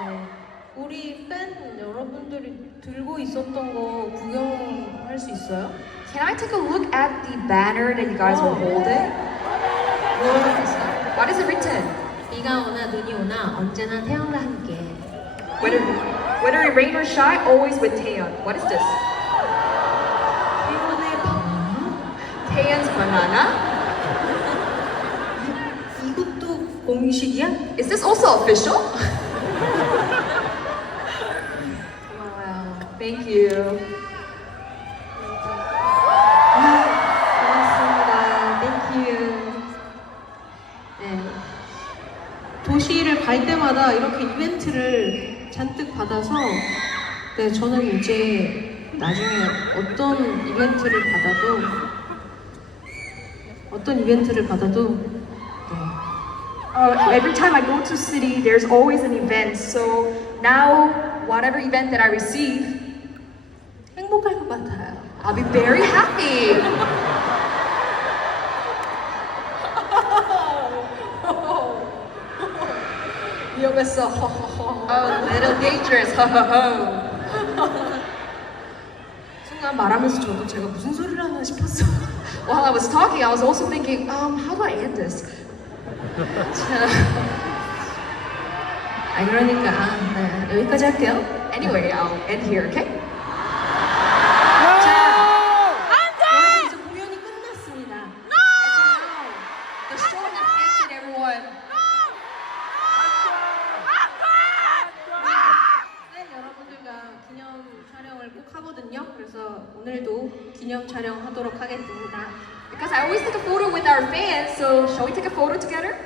네. 우리 팬 여러분들이 들고 있었던 거 구경할 수 있어요? Can I take a look at the banner that you guys were holding? 뭐라고 있어요? What is it written? 비가 오나 눈이 오나 언제나 태양과 함께. Whether it rain or shine, always with Taeyeon. What is this? 일본의 바나나? Taeyeon's banana? 이것도 공식이야? Is this also official? 고마워요. Thank you. 고맙습니다. Thank you. 네. 도시를 갈 때마다 이렇게 이벤트를 잔뜩 받아서 네, 저는 이제 나중에 어떤 이벤트를 받아도 Every time I go to city, there's always an event. So now, whatever event that I receive, 행복할 것 같아요. I'll be very happy. 위험했어. A little dangerous. 순간 말하면서 저도 제가 무슨 소리를 하나 싶었어요. While I was talking, I was also thinking, how do I end this? 그러니까 네, 여기까지 할게요. Anyway, I'll end here, okay? 여러분 이제 공연이 끝났습니다. The show has ended, everyone. 네, 여러분들과 기념 촬영을 꼭 하거든요. 그래서 오늘도 기념 촬영하도록 하겠습니다. Because I always take a photo with our fans, so shall we take a photo together?